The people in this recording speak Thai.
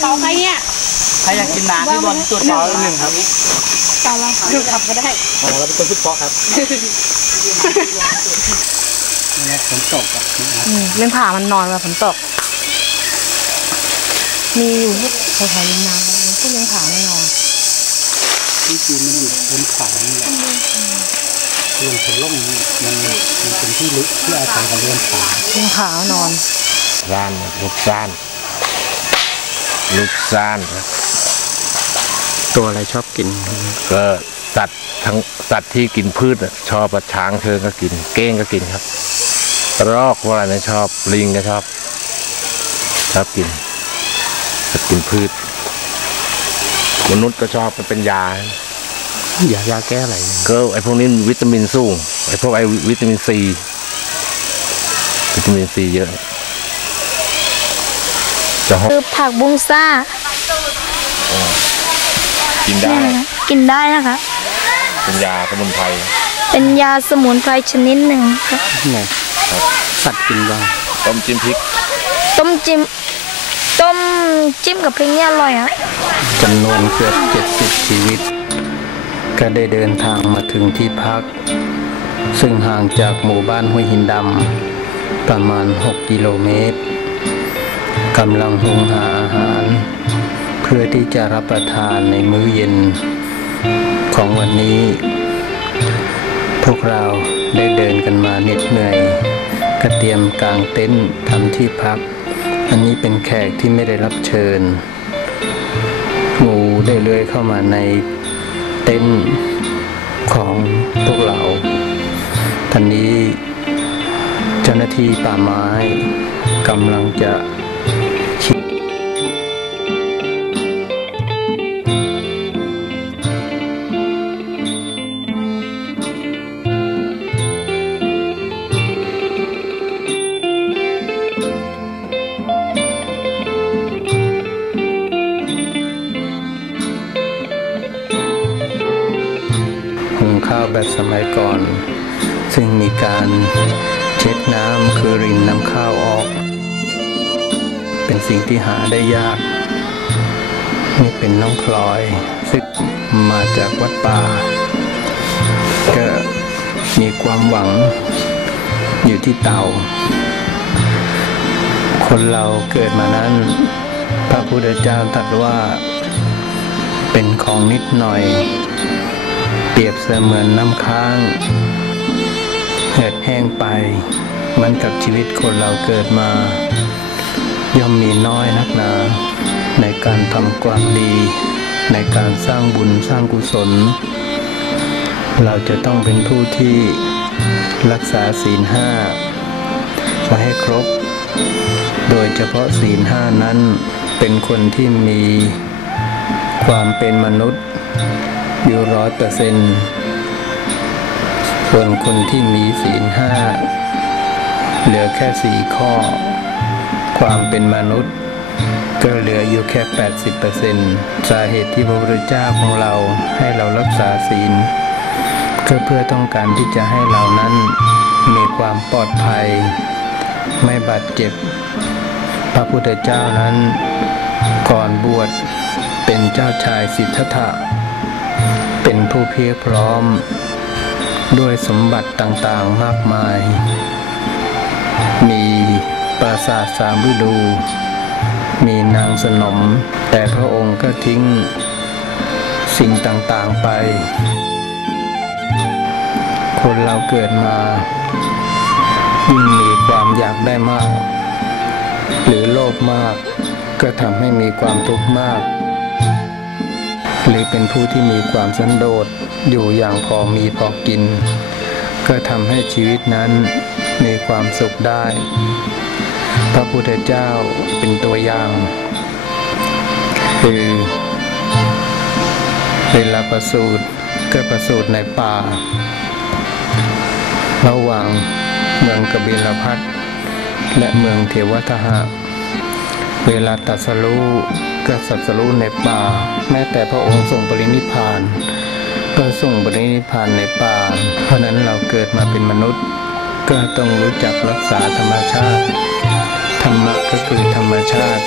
เตาใครเนี่ยใครอยากกินน้ำที่บอลจุดเตาหนึ่งครับเตาเราดูขับก็ได้อ๋อเราเป็นคนพูดเพราะครับนี่ฝนตกครับอืมเรื่องผ่ามันนอนมาฝนตก มีอยู่แถวๆริมน้ำมันพวกเลี้ยงผามันนอนที่จริงมันอยู่บนเขานี่แหละลงทะล่องนี่มันมันเป็นที่ลึกที่อาศัยของเรือนผาเลี้ยงผานอนซ่านลูกซ่าน ลูกซ่านครับตัวอะไรชอบกิน ก็สัตว์ทั้งสัตว์ที่กินพืชอะชอบอะช้างเชิงก็กิน เก้งก็กินครับรอกว่าอะไรนะชอบลิงก็ชอบชอบกินชอบกินพืช มนุษย์ก็ชอบมันเป็นยายายาแก้อะไรก็ไอ้พวกนี้มีวิตามินสูงไอ้พวกไอ้วิตามินซีวิตามินซีเยอะ จะหอมคือผักบุ้งซ่า กินได้เนี่ยนะกินได้นะคะ เป็นยาสมุนไพร เป็นยาสมุนไพรชนิดหนึ่งค่ะไงสัตว์กินบ้างต้มจิ้มพริก ต้มจิ้ม ต้มจิ้มกับพริกเนี่ยอร่อยอะจำนวนเกือบ70ชีวิต ก็ได้เดินทางมาถึงที่พัก ซึ่งห่างจากหมู่บ้านห้วยหินดำประมาณ 6 กิโลเมตร กำลังหุงหาอาหาร เพื่อที่จะรับประทานในมื้อเย็น ของวันนี้ พวกเราได้เดินกันมาเหน็ดเหนื่อยก็เตรียมกางเต็นท์ทำที่พัก อันนี้เป็นแขกที่ไม่ได้รับเชิญงูได้เลื้อยเข้ามาในเต็นท์ของพวกเราทันนี้เจ้าหน้าที่ป่าไม้กำลังจะ ข้าวแบบสมัยก่อน ซึ่งมีการเช็ดน้ำคือรินน้ำข้าวออก เป็นสิ่งที่หาได้ยาก นี่เป็นน้องพลอยซึ่งมาจากวัดป่า ก็มีความหวังอยู่ที่เตาคนเราเกิดมานั้น พระพุทธเจ้าตรัสว่าเป็นของนิดหน่อย รียบเสมือนน้ำค้าง เหือดแห้งไป มันกับชีวิตคนเราเกิดมา ย่อมมีน้อยนักหนา ในการทำความดี ในการสร้างบุญสร้างกุศล เราจะต้องเป็นผู้ที่รักษาศีลห้าไว้ให้ครบ โดยเฉพาะศีลห้านั้นเป็นคนที่มีความเป็นมนุษย์ อยู่ร้อยเปอร์เซนต์ส่วนคนที่มีศีลห้าเหลือแค่สี่ข้อ ความเป็นมนุษย์ ก็เหลืออยู่แค่ 80เปอร์เซนต์สาเหตุที่พระพุทธเจ้าของเราให้เรารักษาศีลก็เพื่อต้องการที่จะให้เรานั้นมีความปลอดภัย ไม่บาดเจ็บ พระพุทธเจ้านั้นก่อนบวชเป็นเจ้าชายสิทธัตถะ เป็นผู้เพียรพร้อม ด้วยสมบัติต่างๆมากมาย มีปราสาทสามฤดู มีนางสนม แต่พระองค์ก็ทิ้งสิ่งต่างๆไป คนเราเกิดมา ยิ่งมีความอยากได้มาก หรือโลภมาก ก็ทำให้มีความทุกข์มาก หรือเป็นผู้ที่มีความสันโดษอยู่อย่างพอมีพอกิน ก็ทำให้ชีวิตนั้นมีความสุขได้ พระพุทธเจ้าเป็นตัวอย่าง คือเวลาประสูติก็ประสูติในป่า ระหว่างเมืองกบิลพัทและเมืองเทวทหะ เวลาตัดสรู้ก็ตรัสรู้ในป่า แม้แต่พระองค์ทรงปรินิพานก็ทรงปรินิพานในป่า เพราะนั้นเราเกิดมาเป็นมนุษย์ ก็ต้องรู้จักรักษาธรรมชาติ ธรรมะก็คือธรรมชาติ